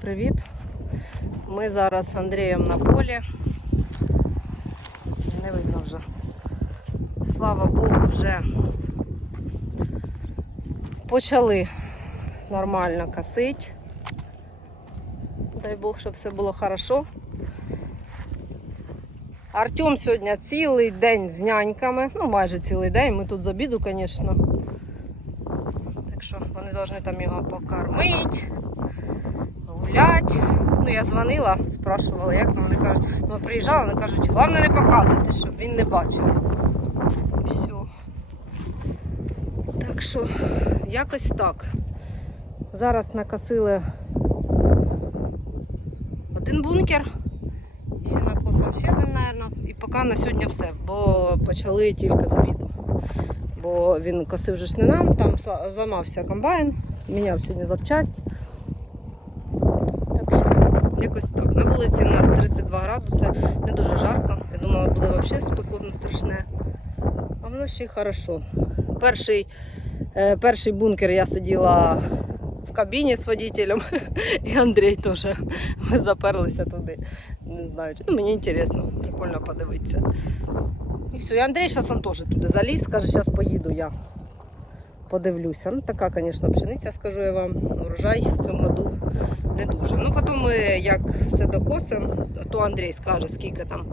Привіт! Ми зараз з Андрієм на полі. Не видно вже. Слава Богу, вже почали нормально косити. Дай Бог, щоб все було хорошо. Артем сьогодні цілий день з няньками, ну майже цілий день. Ми тут з обіду, звісно. Так що вони повинні там його покормити, гулять. Ну, я дзвонила, спрашувала, як вам. Вони кажуть, ми приїжджали, вони кажуть, головне не показувати, щоб він не бачив. Все. Так що, якось так. Зараз накосили один бункер. І накосив ще один, мабуть. І поки на сьогодні все, бо почали тільки з обіду. Бо він косив же ж не нам, там зла- зламався комбайн, міняв сьогодні запчасть. Якось так. На вулиці в нас 32 градуси, не дуже жарко. Я думала, буде взагалі спекотно страшне. А воно ще й хорошо. Перший, е, перший бункер я сиділа в кабіні з водителем, і Андрій теж. Ми заперлися туди. Не знаю, ну мені цікаво, прикольно подивитися. І все, і Андрій зараз теж туди заліз, каже, зараз поїду я. Подивлюся. Ну, така, звісно, пшениця, скажу я вам. Урожай в цьому году не дуже. Ну, потім ми, як все докосимо, то Андрій скаже, скільки там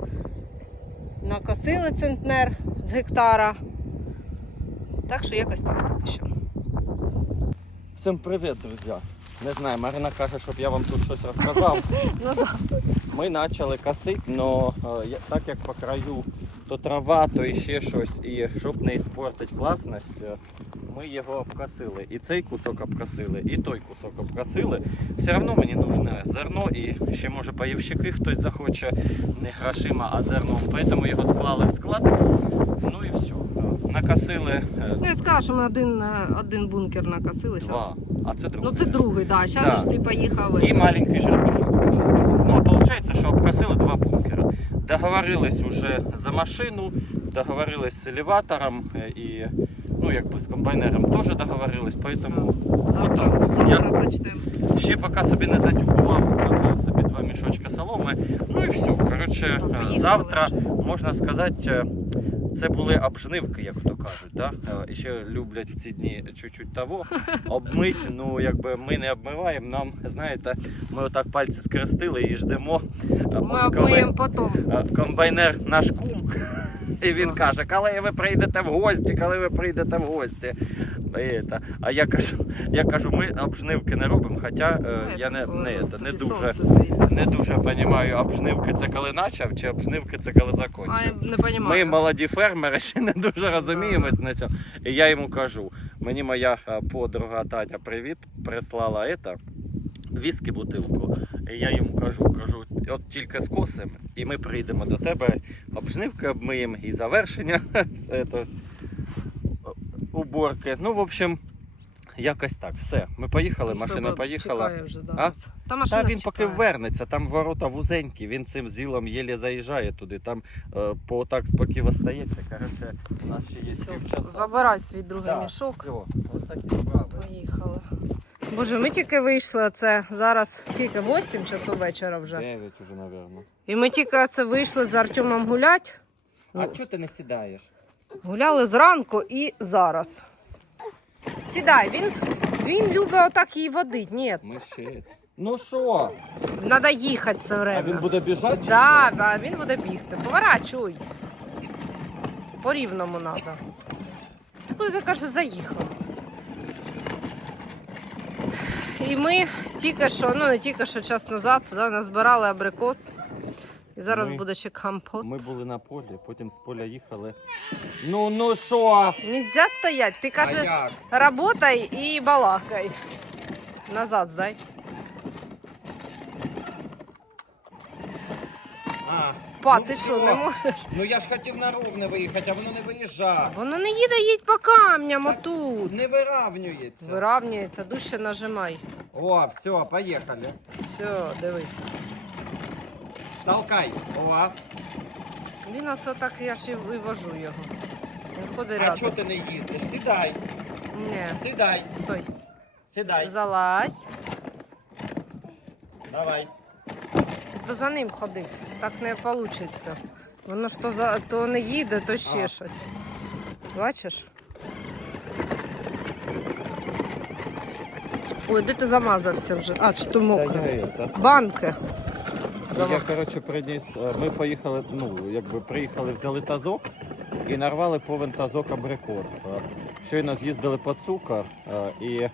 накосили центнер з гектара. Так що якось так поки що. Всім привіт, друзі. Не знаю, Марина каже, щоб я вам тут щось розказав. Ну. Ми почали косити, але так як по краю то трава, то ще щось, і щоб не іспортити класність, е, ми його обкосили. І цей кусок обкосили, і той кусок обкосили. Все одно мені нужне зерно, і ще може паївщики хтось захоче не грошима, а зерном. Тому його склали в склад. Ну і все. Накосили е, Ну, я сказала, що ми один, е, один бункер накосили два, а це другий. Ну це другий, так. Да. Зараз Да. ж ти поїхав. І маленький же ж кусок. Ну, виходить, що обкосили два бункера. Договорились уже за машину, договорились з елеватором і ну, якби з комбайнером теж договорились, поэтому отак. завтра Я ще поки собі не затюкував, купив собі два мішочка соломи. Ну і все. Коротше, завтра, можна сказати, е, це були обжнивки, як то кажуть. Да? Е, І ще люблять в ці дні чуть-чуть того обмить. Ну, якби ми не обмиваємо, нам, знаєте, ми отак пальці скрестили і ждемо. е, Ми обмиємо потім. е, комбайнер наш кум. І він каже, коли ви прийдете в гості, коли ви прийдете в гості. Це. А я кажу, я кажу, ми обжнивки не робимо, хоча е, я не, не, це, не дуже не дуже розумію, обжнивки це коли почав, чи обжнивки це коли А закінчив. я Ми молоді фермери ще не дуже розуміємось на цьому. І я йому кажу, мені моя е, подруга Таня привіт прислала это, віскі бутилку. І я йому кажу, кажу, от тільки скосимо, і ми прийдемо до тебе, обжнивки обмиємо і завершення уборки. Ну, в общем, якось так. Все. Ми поїхали, машина поїхала. Чекає вже, да, А? Та машина Та він поки чекає. вернеться, там ворота вузенькі, він цим зілом єлі заїжджає туди, там е, по так спокійно стається. Коротше, у нас ще є Все, півчаса. забирай свій другий Так, мішок. Все, от такі справи. Поїхали. Боже, ми тільки вийшли. Це зараз скільки? 8 часов вечора вже. Дев'ять уже, напевно. І ми тільки це вийшли з Артемом гулять. А чого ти не сідаєш? Гуляли зранку і зараз. Сідай, він, він любить отак її водить. Ні, Ми ще. Ну що? треба їхати все А время. він буде біжати? чи Да, да, він буде бігти. Поворачуй. По рівному треба. Ти куди ти кажеш, заїхав? І ми тільки що, ну не тільки що час назад, да, назбирали абрикос. І зараз Ми- буде ще компот. Ми були на полі, потім з поля їхали. Ну, ну що? Нельзя стоять. Ти А каже, як? работай і балакай. Назад здай. А, Па, ну ти що, не можеш? Ну я ж хотів на ровне виїхати, а воно не виїжджає. Воно не їде, їдь по камням отут. Не виравнюється. Виравнюється, дужче нажимай. О, все, поїхали. Все, дивись. Толкай. О, Він оце так я ж і і вожу його. Він ходить а рядом. чого ти не їздиш? Сідай, Ні, сідай, стой. сідай. Залазь. Давай. То за ним ходить. Так не вийде. Воно ж то, за, то не їде, то ще Ага. щось. Бачиш? Ой, де ти замазався вже? А, чи то мокре? Банки. Я, коротше, приніс. е, Ми поїхали, ну, якби приїхали, взяли тазок і нарвали повен тазок абрикос. Е, Щойно з'їздили по цукор е, і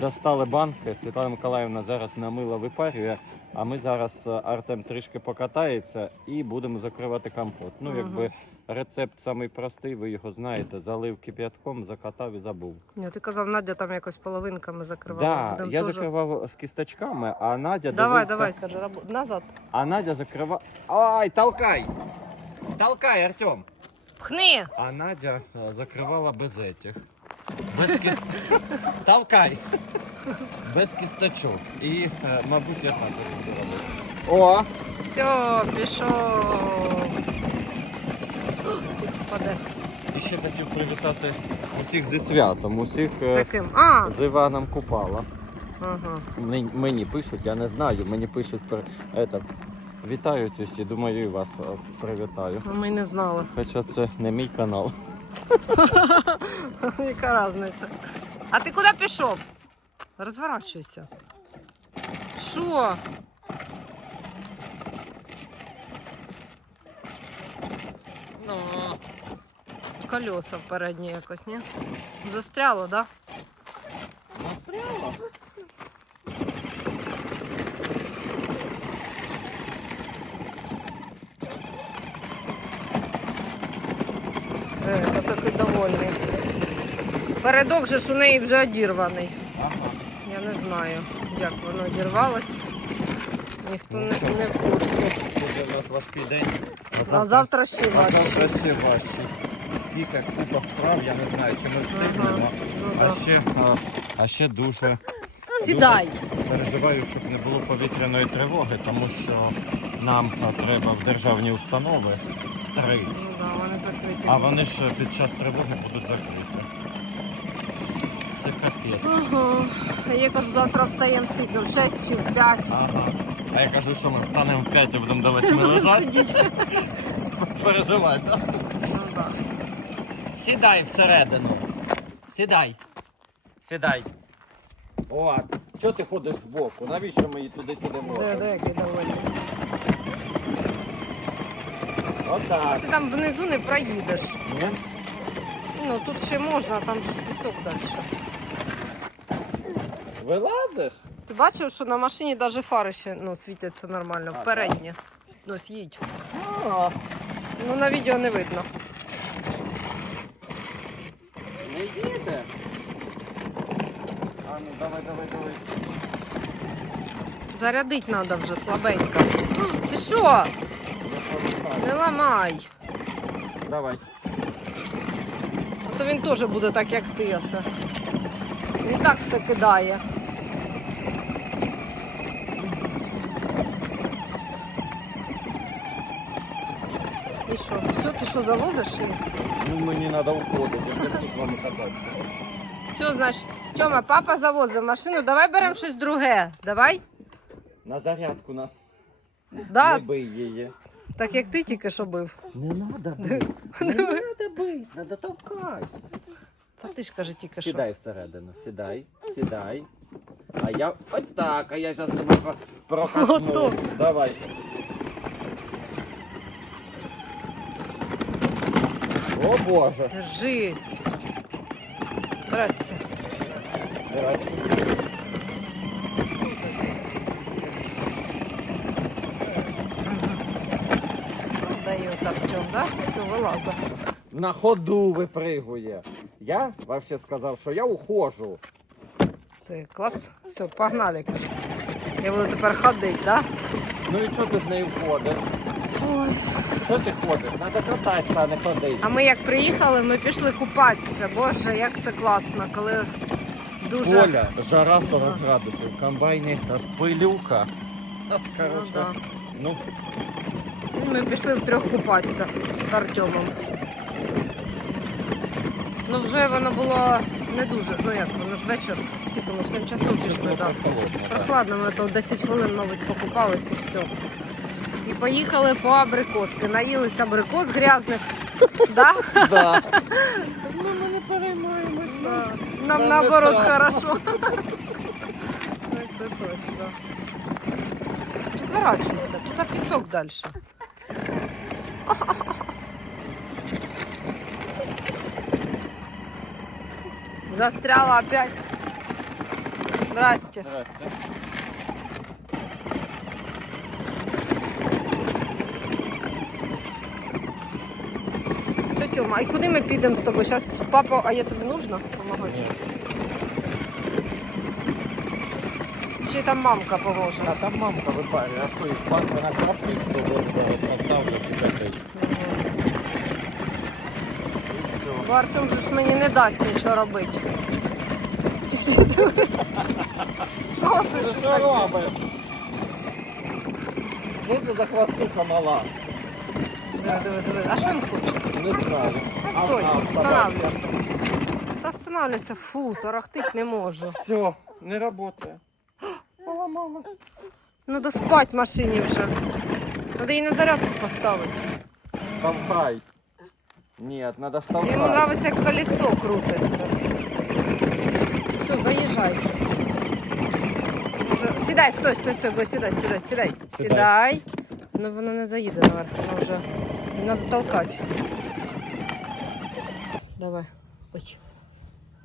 достали банки. Світлана Миколаївна зараз намила випарює, а ми зараз Артем трішки покатається і будемо закривати компот. Ну, якби рецепт самий простий, ви його знаєте. Залив кип'ятком, закатав і забув. Ні, ти казав, Надя там якось половинками закривала. Да, я закривав з кісточками, а Надя Давай, дивився- давай, каже, рабо- назад. А Надя закрывала... Ай, толкай! Толкай, Артем! Пхни! А Надя е, закривала без этих. Без кіст... Толкай! Без кісточок. І, е, мабуть, я так буду робити. О! Все, пішов. Тут. І ще хотів привітати усіх зі святом, усіх З е, яким? А, з Іваном Купала. ага. Мені, мені пишуть, я не знаю, мені пишуть про это, вітають усі, думаю, і вас е, привітаю. Ну, Ми не знали. Хоча це не мій канал. Яка різниця? А ти куди пішов? Розворачуйся. Що? Ну, Колеса в впередні якось, ні? Застряло, так? Застряло? Да? Е, зато такий довольний. Передок же ж у неї вже одірваний. Ага. Я не знаю, як воно одірвалось. Ніхто не, не в курсі. Сьогодні у нас важкий день. А завтра ще а завтра ще важче. Скільки купа справ, я не знаю, чи ми встигнемо. А ще, а, а ще дуже Сідай. переживаю, щоб не було повітряної тривоги, тому що нам а, треба в державні установи в три. Ну да, вони закриті. А вони ж під час тривоги будуть закриті. Це капець. Ага. А Я кажу, завтра встаємо скільки, в 6 чи в 5. Ага. А я кажу, що ми встанемо в 5 і будемо до 8 лежати. Переживай, так? Ну, да. Сідай всередину. Сідай. Сідай. О, чого ти ходиш збоку? Навіщо ми її туди-сюди Де, можемо? де який довольний. Отак. Ти там внизу не проїдеш. Ні? Ну тут ще можна, там же ж пісок далі. Вилазиш? Ти бачив, що на машині навіть фари ще ну, світяться нормально, А, впередні. Ну, їдь. А, Ну на відео не видно. не їде. А ну давай, давай, давай. Зарядить треба вже слабенько. Ти що? Не ламай. Давай. А то він теж буде так, як ти. Оце. Він так все кидає. І що? Все, ти що завозиш? Ну мені треба уходити, я ж не буду з вами кататися. Все, значить, Тьома, папа завозив машину, давай беремо щось друге. Давай? На зарядку на. Да, Не бий її. так як ти тільки що бив. Не треба бити. Не треба бити, треба товкати. Та ти ж каже тільки що. Сідай всередину, сідай, сідай. А я ось так, а я зараз тебе про- прокатну. Ото. Давай. О Боже. Держись. Здрасте. Здрасте. Дает Артем, да? Все, вилаза. На ходу випригує. Я вообще сказав, що я ухожу. Ти клац. Все, погнали. каже. Я буду тепер ходити, да? Ну і чого ти з нею ходиш? Ой. Що ти ходиш? Треба кататися, а не ходити. А ми як приїхали, ми пішли купатися. Боже, як це класно, коли дуже. Поля, жара 40 градусів, комбайні пилюка. Ну, да. ну, Ми пішли втрьох купатися з Артемом. Ну вже воно було не дуже. Ну як, воно ж вечір, всі коли в 7 часов пішли, так. Прохладно, ми то 10 хвилин, мабуть, покупались і все. І поїхали по абрикоски. Наїлися абрикос грязних. Да? Да. Ну, ми не переймаємось. Да. Нам Нам не наоборот страшно. хорошо. Ну, Це точно. Розворачуйся, тут пісок далі. Застряла опять. Здрасте. Здрасте. Тьома, а куди ми підемо з тобою? Зараз папа, а я тобі нужна допомагати? Чи там мамка поможе? А там мамка випарює, а що їх панка на крафті, то от зараз поставлю і такий. Бо Артем же ж мені не дасть нічого робити. Що ти Ти що робиш? Що це за хвостуха мала? Диви, диви, диви. А що він хоче? Не знаю. Стой, А, а, останавливайся. Та останавливайся, фу, тарахтить не можу. Все, не работає. Поламалась. Надо спать в машині вже. Надо її на зарядку поставити. Штовхай. Нет, надо штовхать. Йому подобається, як колесо крутиться. Все, заїжджай. Сідай, стой, стой, стой, бо сідай, сідай, сідай. Сідай. Ну воно не заїде наверх, воно вже. І треба толкати. Давай. Ой.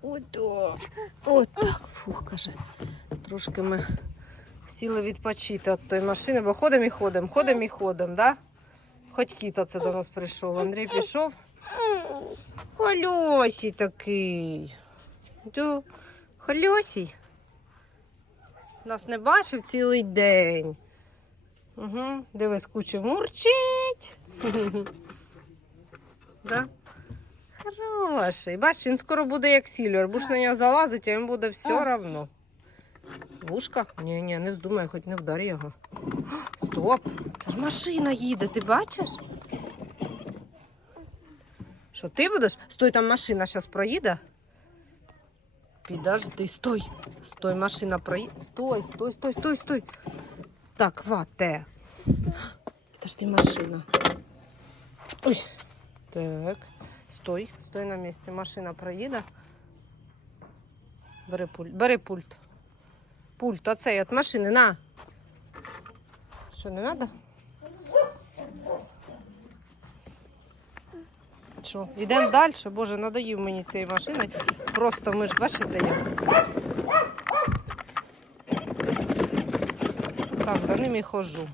Ото. Отак. Фух, каже. Трошки ми сіли відпочити від тої машини, бо ходимо і ходимо, ходимо і ходимо, да? Хоч кіт оце до нас прийшов. Андрій пішов. Хольосій такий. Тю, Хольосій. Нас не бачив цілий день. Угу. Дивись, кучу мурчить. Да? Хороший. Бачиш, він скоро буде як сільвер. Будеш на нього залазити, а йому буде все равно. Вушка? Ні, ні, не вздумай, хоч не вдар його. Стоп! Це ж машина їде, ти бачиш? Що ти будеш? Стой, там машина зараз проїде. Підожди, стой. Стой, машина проїде. Стой, стой, стой, стой, стой. Так, хвате. Подожди, машина. Ой. Так. Стой, стой на місці. Машина проїде. Бери пульт. Бери пульт. Пульт, оцей от машини, на. Що, не треба? Що, йдемо далі? Боже, надоїв мені цієї машини. Просто ми ж бачите як. Так, за ними ходжу.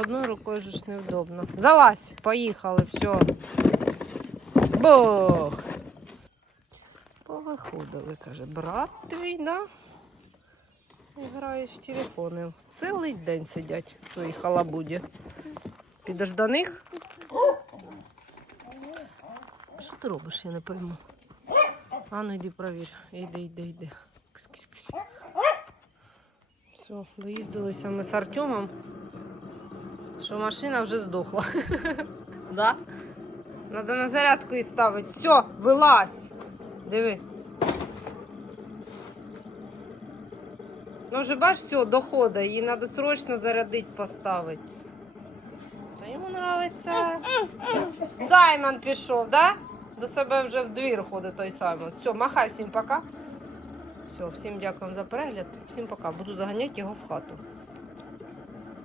Одною рукою ж невдобно. Залазь, поїхали, все. Бог. Повиходили, каже, брат твій, да? Грають в телефони. Цілий день сидять в своїй халабуді. Підеш до них? Що ти робиш, я не пойму. А ну йди провір. Йди, йди, йди. Кс-кс-кс. Все, доїздилися ми з Артемом, що машина вже здохла. Да? Надо на зарядку і ставити. Все, вилазь. Диви. Ну вже бачиш, все, доходить. Її треба срочно зарядити, поставити. Та йому подобається. Саймон пішов, да? До себе вже в двір ходить той Саймон. Все, махай всім пока. Все, всім дякуємо за перегляд. Всім пока. Буду заганяти його в хату.